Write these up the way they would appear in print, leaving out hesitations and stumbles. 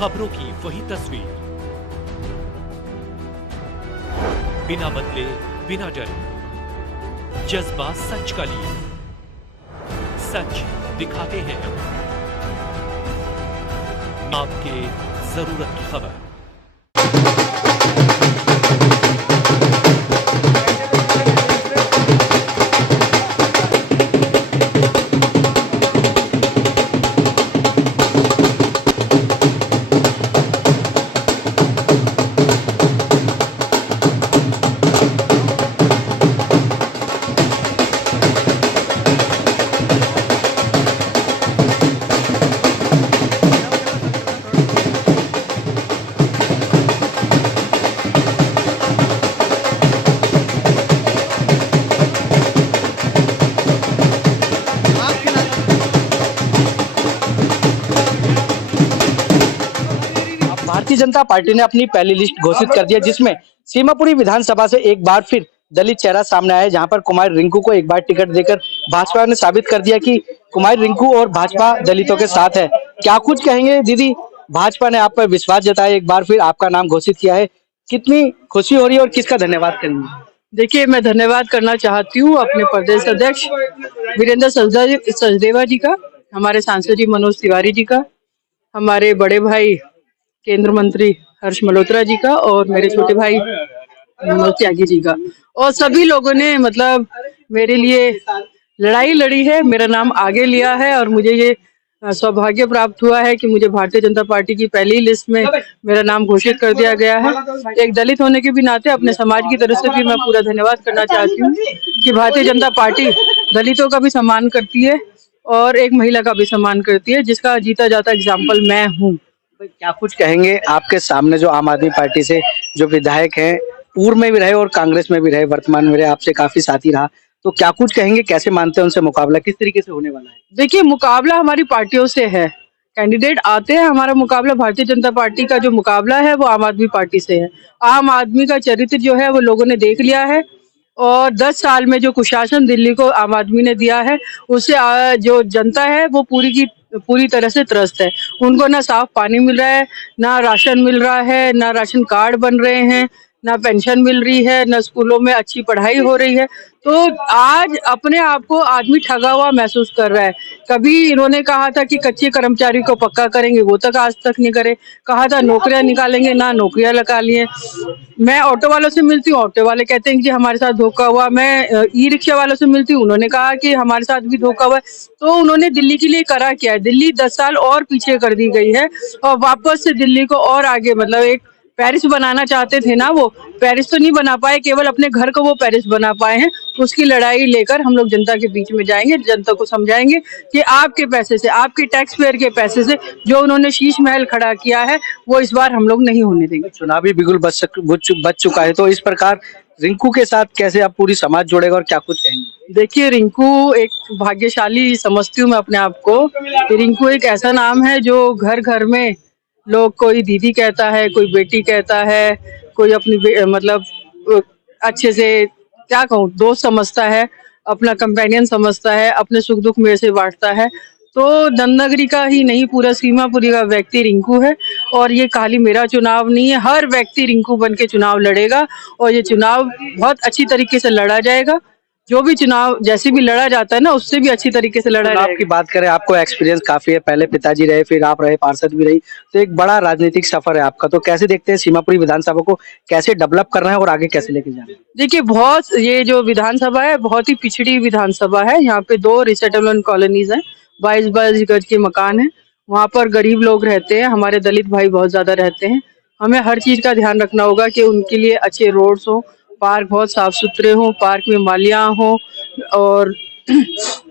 खबरों की वही तस्वीर, बिना बदले बिना डरे, जज्बा सच का लिए, सच दिखाते हैं आपके जरूरत की खबर। भारतीय जनता पार्टी ने अपनी पहली लिस्ट घोषित कर दिया, जिसमें सीमापुरी विधानसभा से एक बार फिर दलित चेहरा सामने आया, जहां पर कुमार रिंकू को एक बार टिकट देकर भाजपा ने साबित कर दिया कि कुमार रिंकू और भाजपा दलितों के साथ है। क्या कुछ कहेंगे दीदी, भाजपा ने आप पर विश्वास जताया, एक बार फिर आपका नाम घोषित किया है, कितनी खुशी हो रही है और किसका धन्यवाद करेंगे? देखिए, मैं धन्यवाद करना चाहती हूँ अपने प्रदेश अध्यक्ष वीरेंद्र सचदेवा जी का, हमारे सांसद जी मनोज तिवारी जी का, हमारे बड़े भाई केंद्र मंत्री हर्ष मल्होत्रा जी का और मेरे छोटे भाई मनोज त्यागी जी का, और सभी लोगों ने मतलब मेरे लिए लड़ाई लड़ी है, मेरा नाम आगे लिया है और मुझे ये सौभाग्य प्राप्त हुआ है कि मुझे भारतीय जनता पार्टी की पहली लिस्ट में मेरा नाम घोषित कर दिया गया है। एक दलित होने के भी नाते अपने समाज की तरफ से भी मैं पूरा धन्यवाद करना चाहती हूँ कि भारतीय जनता पार्टी दलितों का भी सम्मान करती है और एक महिला का भी सम्मान करती है, जिसका जीता जाता एग्जाम्पल मैं हूँ। क्या कुछ कहेंगे आपके सामने जो आम आदमी पार्टी से जो विधायक हैं, पूर्व में भी रहे और कांग्रेस में भी रहे, वर्तमान में रहे, आपसे काफी साथी रहा, तो क्या कुछ कहेंगे, कैसे मानते हैं उनसे मुकाबला किस तरीके से होने वाला है? देखिए, मुकाबला हमारी पार्टियों से है, कैंडिडेट आते हैं, हमारा मुकाबला भारतीय जनता पार्टी का जो मुकाबला है वो आम आदमी पार्टी से है। आम आदमी का चरित्र जो है वो लोगों ने देख लिया है और 10 साल में जो कुशासन दिल्ली को आम आदमी ने दिया है, उससे जो जनता है वो पूरी तरह से त्रस्त है। उनको ना साफ पानी मिल रहा है, ना राशन मिल रहा है, ना राशन कार्ड बन रहे हैं, ना पेंशन मिल रही है, ना स्कूलों में अच्छी पढ़ाई हो रही है। तो आज अपने आप को आदमी ठगा हुआ महसूस कर रहा है। कभी इन्होंने कहा था कि कच्चे कर्मचारी को पक्का करेंगे, वो तक आज तक नहीं करे। कहा था नौकरियां निकालेंगे, ना नौकरियां लगा लिए। मैं ऑटो वालों से मिलती हूँ, ऑटो वाले कहते हैं कि हमारे साथ धोखा हुआ। मैं ई रिक्शा वालों से मिलती हूँ, उन्होंने कहा कि हमारे साथ भी धोखा हुआ है। तो उन्होंने दिल्ली के लिए करा क्या है? दिल्ली 10 साल और पीछे कर दी गई है और वापस से दिल्ली को और आगे, मतलब एक पेरिस बनाना चाहते थे ना, वो पेरिस तो नहीं बना पाए, केवल अपने घर को वो पेरिस बना पाए हैं। उसकी लड़ाई लेकर हम लोग जनता के बीच में जाएंगे, जनता को समझाएंगे कि आपके पैसे से, आपके टैक्स पेयर के पैसे से जो उन्होंने शीश महल खड़ा किया है वो इस बार हम लोग नहीं होने देंगे। चुनावी बिगुल बच चुका है, तो इस प्रकार रिंकू के साथ कैसे आप पूरी समाज जोड़ेगा और क्या कुछ कहेंगे? देखिए, रिंकू एक भाग्यशाली समझती हूँ मैं अपने आप को। रिंकू एक ऐसा नाम है जो घर घर में लोग, कोई दीदी कहता है, कोई बेटी कहता है, कोई अपनी मतलब अच्छे से क्या कहूँ, दोस्त समझता है, अपना कंपेनियन समझता है, अपने सुख दुख में से बांटता है। तो नंदनगरी का ही नहीं, पूरा सीमापुरी का व्यक्ति रिंकू है और ये खाली मेरा चुनाव नहीं है, हर व्यक्ति रिंकू बन के चुनाव लड़ेगा और ये चुनाव बहुत अच्छी तरीके से लड़ा जाएगा। जो भी चुनाव जैसे भी लड़ा जाता है ना, उससे भी अच्छी तरीके से लड़ा जाएगा। आपकी बात करें, आपको एक्सपीरियंस काफी है, पहले पिताजी रहे, फिर आप रहे, पार्षद भी रही, तो एक बड़ा राजनीतिक सफर है आपका, तो कैसे देखते हैं सीमापुरी विधानसभा को कैसे डेवलप करना है और आगे कैसे लेके जाना है? देखिए, बहुत ये जो विधानसभा है बहुत ही पिछड़ी विधानसभा है। यहाँ पे 2 रिसेटलमेंट कॉलोनीज हैं, 22 गज के मकान हैं, वहाँ पर गरीब लोग रहते हैं, हमारे दलित भाई बहुत ज्यादा रहते हैं। हमें हर चीज का ध्यान रखना होगा कि उनके लिए अच्छे रोड्स हो, पार्क बहुत साफ सुथरे हो, पार्क में मालियाँ हो और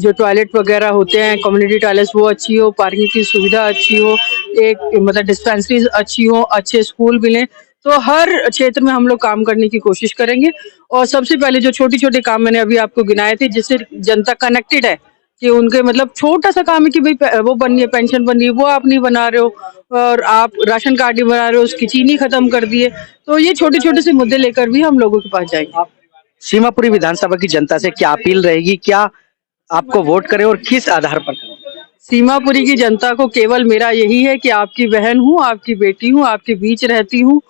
जो टॉयलेट वगैरह होते हैं, कम्युनिटी टॉयलेट्स, वो अच्छी हो, पार्किंग की सुविधा अच्छी हो, एक मतलब डिस्पेंसरीज अच्छी हो, अच्छे स्कूल मिले। तो हर क्षेत्र में हम लोग काम करने की कोशिश करेंगे और सबसे पहले जो छोटे छोटे काम मैंने अभी आपको गिनाए थे, जिससे जनता कनेक्टेड है, कि उनके मतलब छोटा सा काम है कि भाई वो बन रही है, पेंशन बन रही है, वो आप नहीं बना रहे हो और आप राशन कार्ड नहीं बना रहे हो, उसकी चीनी खत्म कर दिए। तो ये छोटे छोटे से मुद्दे लेकर भी हम लोगों के पास जाएंगे। सीमापुरी विधानसभा की जनता से क्या अपील रहेगी, क्या आपको वोट करें और किस आधार पर करें? सीमापुरी की जनता को केवल मेरा यही है कि आपकी बहन हूँ, आपकी बेटी हूँ, आपके बीच रहती हूँ,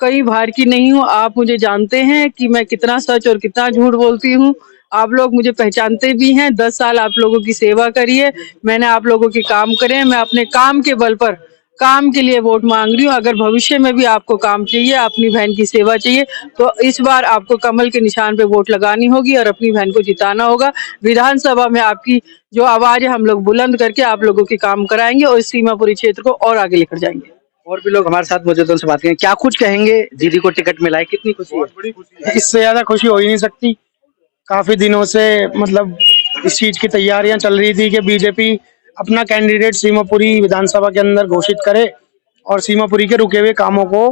कहीं बाहर की नहीं हूँ। आप मुझे जानते हैं कि मैं कितना सच और कितना झूठ बोलती हूँ। आप लोग मुझे पहचानते भी हैं। 10 साल आप लोगों की सेवा करी है, मैंने आप लोगों के काम करे हैं। मैं अपने काम के बल पर काम के लिए वोट मांग रही हूँ। अगर भविष्य में भी आपको काम चाहिए, अपनी बहन की सेवा चाहिए, तो इस बार आपको कमल के निशान पे वोट लगानी होगी और अपनी बहन को जिताना होगा। विधानसभा में आपकी जो आवाज है हम लोग बुलंद करके आप लोगों के काम कराएंगे और इस सीमापुरी क्षेत्र को और आगे लेकर जाएंगे। और भी लोग हमारे साथ मौजूद हैं, उनसे बात करेंगे। क्या कुछ कहेंगे, दीदी को टिकट मिला है, कितनी खुशी है? इससे ज्यादा खुशी हो ही नहीं सकती। काफी दिनों से मतलब इस चीज की तैयारियां चल रही थी कि बीजेपी अपना कैंडिडेट सीमापुरी विधानसभा के अंदर घोषित करे और सीमापुरी के रुके हुए कामों को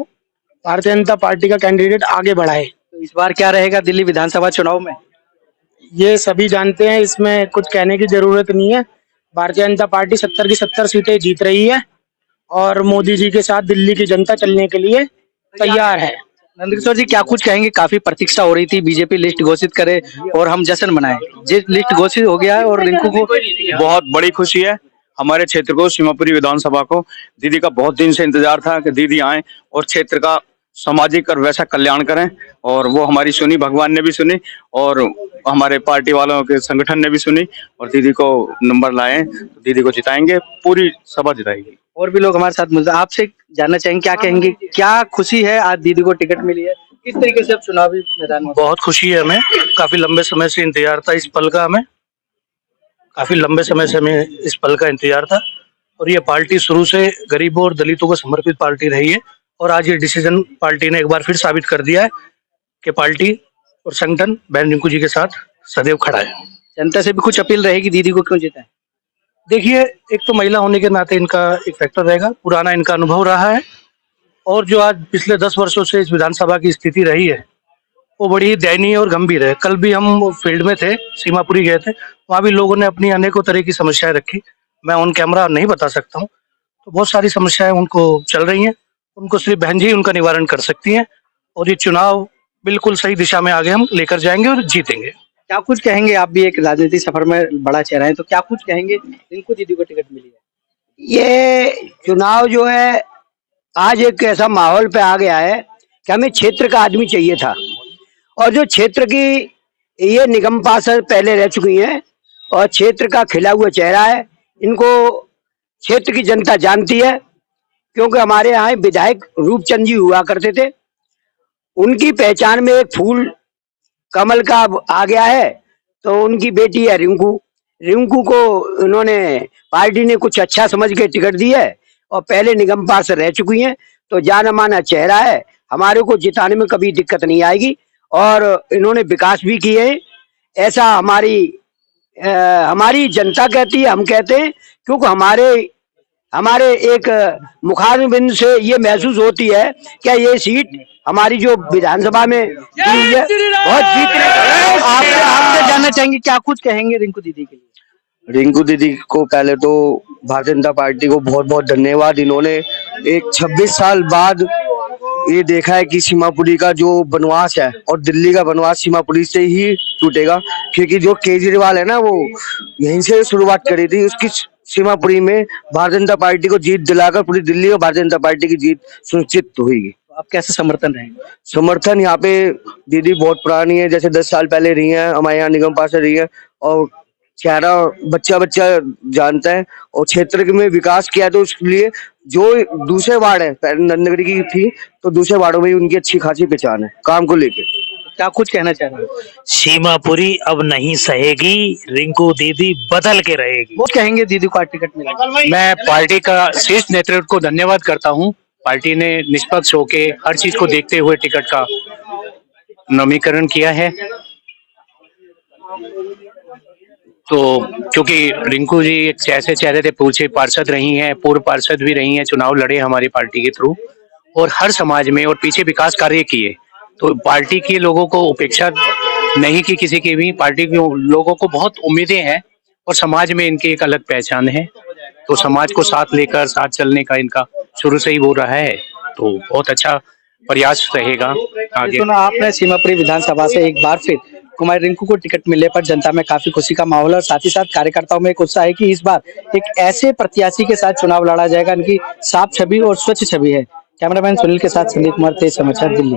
भारतीय जनता पार्टी का कैंडिडेट आगे बढ़ाए। तो इस बार क्या रहेगा दिल्ली विधानसभा चुनाव में? ये सभी जानते हैं, इसमें कुछ कहने की जरूरत नहीं है। भारतीय जनता पार्टी 70 की 70 सीटें जीत रही है और मोदी जी के साथ दिल्ली की जनता चलने के लिए तैयार है। नंदकिशोर जी, क्या कुछ कहेंगे? काफी प्रतीक्षा हो रही थी बीजेपी लिस्ट घोषित करे और हम जश्न मनाएं। जिस लिस्ट घोषित हो गया है और रिंकू को बहुत बड़ी खुशी है। हमारे क्षेत्र को, सीमापुरी विधानसभा को दीदी का बहुत दिन से इंतजार था कि दीदी आए और क्षेत्र का सामाजिक और वैसा कल्याण करें, और वो हमारी सुनी, भगवान ने भी सुनी और हमारे पार्टी वालों के संगठन ने भी सुनी और दीदी को नंबर लाए। तो दीदी को जिताएंगे, पूरी सभा जिताएगी। और भी लोग हमारे साथ मौजूद हैं। आपसे जानना चाहेंगे, क्या कहेंगे, क्या खुशी है आज दीदी को टिकट मिली है? किस तरीके से अब चुनावी मैदान में? बहुत खुशी है हमें। काफी लंबे समय से इंतजार था इस पल का, हमें काफी लंबे समय से हमें इस पल का इंतजार था। और ये पार्टी शुरू से गरीबों और दलितों को समर्पित पार्टी रही है और आज ये डिसीजन पार्टी ने एक बार फिर साबित कर दिया है कि पार्टी और संगठन बहन रिंकू जी के साथ सदैव खड़ा है। जनता से भी कुछ अपील रहेगी, दीदी को क्यों जिताएं? देखिए, एक तो महिला होने के नाते इनका एक फैक्टर रहेगा, पुराना इनका अनुभव रहा है और जो आज पिछले 10 वर्षों से इस विधानसभा की स्थिति रही है वो बड़ी ही दयनीय और गंभीर है। कल भी हम फील्ड में थे, सीमापुरी गए थे, वहाँ भी लोगों ने अपनी अनेकों तरह की समस्याएं रखी। मैं ऑन कैमरा नहीं बता सकता हूँ, तो बहुत सारी समस्याएं उनको चल रही हैं, उनको सिर्फ बहन जी उनका निवारण कर सकती हैं और ये चुनाव बिल्कुल सही दिशा में आगे हम लेकर जाएंगे और जीतेंगे। क्या कुछ कहेंगे? आप भी एक राजनीतिक सफर में बड़ा चेहरा है, तो क्या कुछ कहेंगे? रिंकू दीदी को टिकट मिली है। ये चुनाव जो है आज एक ऐसा माहौल पे आ गया है कि हमें क्षेत्र का आदमी चाहिए था और जो क्षेत्र की ये निगम पार्षद पहले रह चुकी हैं और क्षेत्र का खिला हुआ चेहरा है। इनको क्षेत्र की जनता जानती है क्योंकि हमारे यहाँ विधायक रूपचंद जी हुआ करते थे। उनकी पहचान में एक फूल कमल का आ गया है, तो उनकी बेटी है रिंकू। रिंकू को उन्होंने पार्टी ने कुछ अच्छा समझ के टिकट दी है और पहले निगम पार्षद रह चुकी हैं, तो जाना माना चेहरा है। हमारे को जिताने में कभी दिक्कत नहीं आएगी और इन्होंने विकास भी किए हैं, ऐसा हमारी जनता कहती है, हम कहते हैं, क्योंकि हमारे एक मुखारबिंद से ये महसूस होती है कि ये सीट हमारी जो विधानसभा में दी हुई है बहुत जीत रही। आपसे जानना चाहेंगे, क्या कुछ कहेंगे रिंकू दीदी के लिए? रिंकू दीदी को पहले तो भारतीय जनता पार्टी को बहुत बहुत धन्यवाद। इन्होंने एक 26 साल बाद ये देखा है कि सीमापुरी का जो वनवास है और दिल्ली का वनवास सीमापुरी से ही टूटेगा, क्योंकि जो केजरीवाल है ना वो यहीं से शुरुआत करी थी। उसकी सीमापुरी में भारतीय जनता पार्टी को जीत दिलाकर पूरी दिल्ली और भारतीय जनता पार्टी की जीत सुनिश्चित हुई। आप कैसे समर्थन रहेंगे? समर्थन यहाँ पे दीदी बहुत पुरानी है, जैसे 10 साल पहले रही है, हमारे यहाँ निगम पार्षद रही है और चेहरा बच्चा जानता है और क्षेत्र में विकास किया, तो उसके लिए जो दूसरे वार्ड है नंदनगरी की थी तो दूसरे वार्डों में उनकी अच्छी खासी पहचान है काम को लेके। क्या कुछ कहना चाह रहे हैं? सीमापुरी अब नहीं सहेगी, रिंकू दीदी बदल के रहेगी। वो कहेंगे दीदी को टिकट मिला। मैं पार्टी का शीर्ष नेतृत्व को धन्यवाद करता हूं। पार्टी ने निष्पक्ष होके हर चीज को देखते हुए टिकट का नवीनीकरण किया है। तो क्योंकि रिंकू जी एक ऐसे चेहरे थे, पूछे पार्षद रही हैं, पूर्व पार्षद भी रही हैं, चुनाव लड़े हमारी पार्टी के थ्रू और हर समाज में और पीछे विकास कार्य किए, तो पार्टी के लोगों को उपेक्षा नहीं की किसी की भी। पार्टी के लोगों को बहुत उम्मीदें हैं और समाज में इनकी एक अलग पहचान है, तो समाज को साथ लेकर साथ चलने का इनका शुरू से ही वो रहा है, तो बहुत अच्छा प्रयास रहेगा आगे। सुना आपने सीमापुरी विधानसभा से एक बार फिर कुमार रिंकू को टिकट मिलने पर जनता में काफी खुशी का माहौल है और साथ ही साथ कार्यकर्ताओं में एक उत्साह है कि इस बार एक ऐसे प्रत्याशी के साथ चुनाव लड़ा जाएगा इनकी साफ छवि और स्वच्छ छवि है। कैमरामैन सुनील के साथ संदीप कुमार, तेज समाचार, दिल्ली।